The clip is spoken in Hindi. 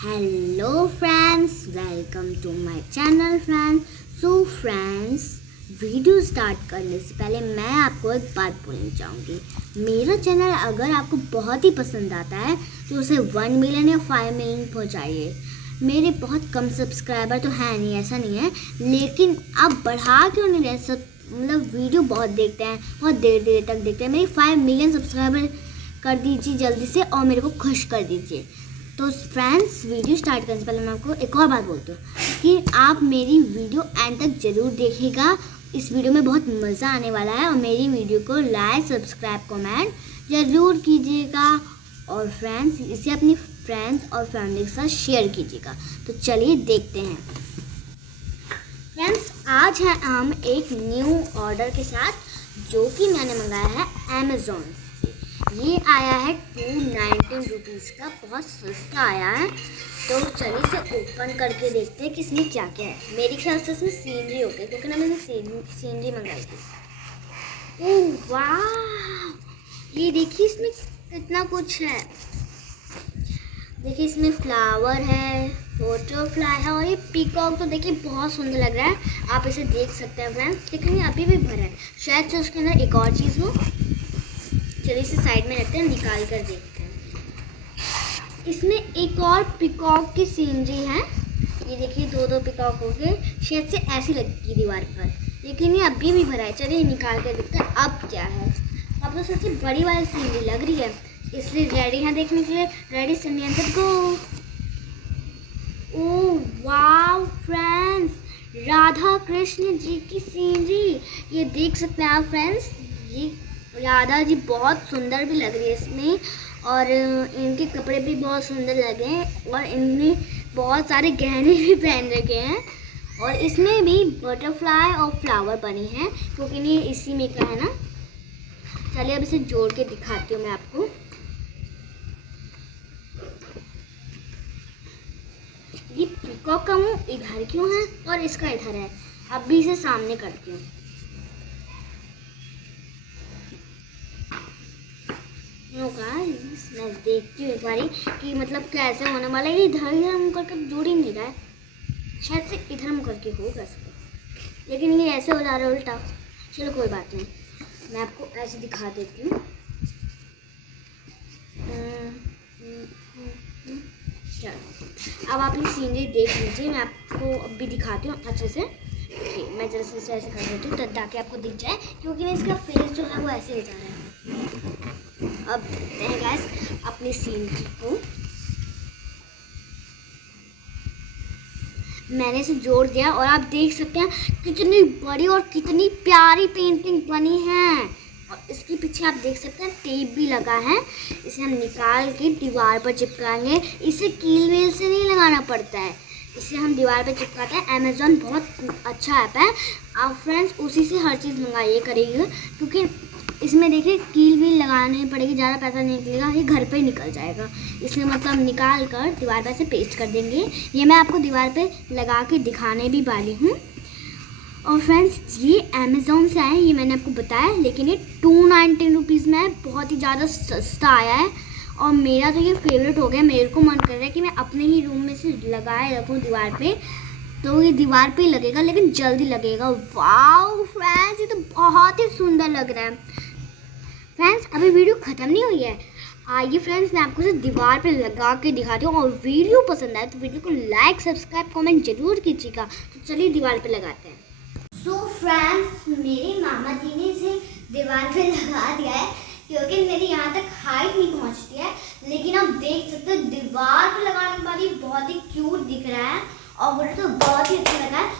Hello friends, welcome to my channel friends. So friends, video start करने से पहले मैं आपको एक बात बोलना चाहूँगी। मेरा चैनल अगर आपको बहुत ही पसंद आता है तो उसे 1 मिलियन या 5 मिलियन पहुँचाइए। मेरे बहुत कम सब्सक्राइबर तो हैं नहीं, ऐसा नहीं है, लेकिन आप बढ़ा क्यों नहीं रहे सब, मतलब वीडियो बहुत देखते हैं, बहुत देर देर तक देखते हैं। मेरी 5 मिलियन सब्सक्राइबर कर दीजिए जल्दी से और मेरे को खुश कर दीजिए। तो फ्रेंड्स, वीडियो स्टार्ट करने से पहले मैं आपको एक और बात बोलती हूँ कि आप मेरी वीडियो एंड तक ज़रूर देखिएगा। इस वीडियो में बहुत मज़ा आने वाला है और मेरी वीडियो को लाइक, सब्सक्राइब, कमेंट ज़रूर कीजिएगा और फ्रेंड्स इसे अपनी फ्रेंड्स और फैमिली के साथ शेयर कीजिएगा। तो चलिए देखते हैं फ्रेंड्स। आज है हम एक न्यू ऑर्डर के साथ जो कि मैंने मंगाया है अमेज़ॉन। ये आया है 219 रुपीज़ का, बहुत सस्ता आया है। तो चलिए इसे ओपन करके देखते हैं कि इसमें क्या क्या है। मेरे ख्याल से इसमें सीनरी होगी क्योंकि ना मैंने सीनरी मंगाई थी। ओह वाह, ये देखिए इसमें कितना कुछ है। देखिए इसमें फ्लावर है, बटरफ्लाई है और ये पीकॉक तो देखिए बहुत सुंदर लग रहा है। आप इसे देख सकते हैं फ्रेंड्स, लेकिन ये अभी भी भरा है, शायद से उसके अंदर एक और चीज़ हो। चलिए इसे साइड में रखते हैं, निकाल कर देखते हैं। इसमें एक और पिकॉक की सीनरी है। ये देखिए दो पिकॉक हो गए, शायद से ऐसी लगती दीवार पर, लेकिन ये अभी भी भरा है। चलिए निकाल कर देखते हैं अब क्या है। अब तो सबसे बड़ी वाली सीनरी लग रही है, इसलिए रेडी है देखने के लिए। रेडी सन्यान गो। ओह वाव फ्रेंड्स, राधा कृष्ण जी की सीनरी, ये देख सकते हैं आप फ्रेंड्स। ये राधा जी बहुत सुंदर भी लग रही है इसमें और इनके कपड़े भी बहुत सुंदर लगे हैं और इनने बहुत सारे गहने भी पहन रखे हैं और इसमें भी बटरफ्लाई और फ्लावर बनी हैं क्योंकि ये इसी में का है ना। चलिए अब इसे जोड़ के दिखाती हूँ मैं आपको। ये पीकॉक का मुंह इधर क्यों है और इसका इधर है। अब भी इसे सामने करती हूँ। मैं देखती हूँ एक बारी कि मतलब कैसे होने वाला है। ये इधर मुँह करके जोड़ ही नहीं रहा है, शायद से इधर मुँह करके होगा इसको, लेकिन ये ऐसे हो जा रहा है उल्टा। चलो कोई बात नहीं, मैं आपको ऐसे दिखा देती हूँ। चलो अब आप ये सीनरी देख लीजिए, मैं आपको अब भी दिखाती हूँ अच्छे से। ओके, मैं जरा से ऐसे कर देती हूँ ताकि आपको दिख जाए, क्योंकि ना इसका फेस जो है वो ऐसे हो जा रहा है। अब देखते हैं गाइस अपनी सीनरी को। मैंने इसे जोड़ दिया और आप देख सकते हैं कितनी बड़ी और कितनी प्यारी पेंटिंग बनी है। और इसके पीछे आप देख सकते हैं टेप भी लगा है। इसे हम निकाल के दीवार पर चिपकाएंगे। इसे कील वेल से नहीं लगाना पड़ता है, इसे हम दीवार पर चिपकाते हैं। अमेज़ॉन बहुत अच्छा ऐप है, आप फ्रेंड्स उसी से हर चीज़ मंगाइए करिए, क्योंकि इसमें देखिए कील वील लगाना नहीं पड़ेगी, ज़्यादा पैसा नहीं निकलेगा, ये घर पे निकल जाएगा। इसलिए मतलब निकाल कर दीवार पर से पेस्ट कर देंगे। ये मैं आपको दीवार पे लगा के दिखाने भी वाली हूँ। और फ्रेंड्स ये अमेज़ॉन से आया है, ये मैंने आपको बताया, लेकिन ये 219 रुपीज़ में है, बहुत ही ज़्यादा सस्ता आया है और मेरा तो ये फेवरेट हो गया। मेरे को मन कर रहा है कि मैं अपने ही रूम में से लगाए रखूँ दीवार पे, तो ये दीवार पे ही लगेगा, लेकिन जल्दी लगेगा। वाओ फ्रेंड्स, ये तो बहुत ही सुंदर लग रहा है। फ्रेंड्स अभी वीडियो ख़त्म नहीं हुई है, आइए फ्रेंड्स मैं आपको दीवार पे लगा के दिखाती हूँ। और वीडियो पसंद आए तो वीडियो को लाइक, सब्सक्राइब, कमेंट जरूर कीजिएगा। तो चलिए दीवार पे लगाते हैं। सो फ्रेंड्स, मेरे मामा जी ने इसे दीवार पे लगा दिया है क्योंकि मेरी यहाँ तक हाइट नहीं पहुँचती है, लेकिन आप देख सकते हो दीवार पे लगाने के बाद ये बहुत ही क्यूट दिख रहा है और मुझे तो बहुत ही अच्छा लगा है।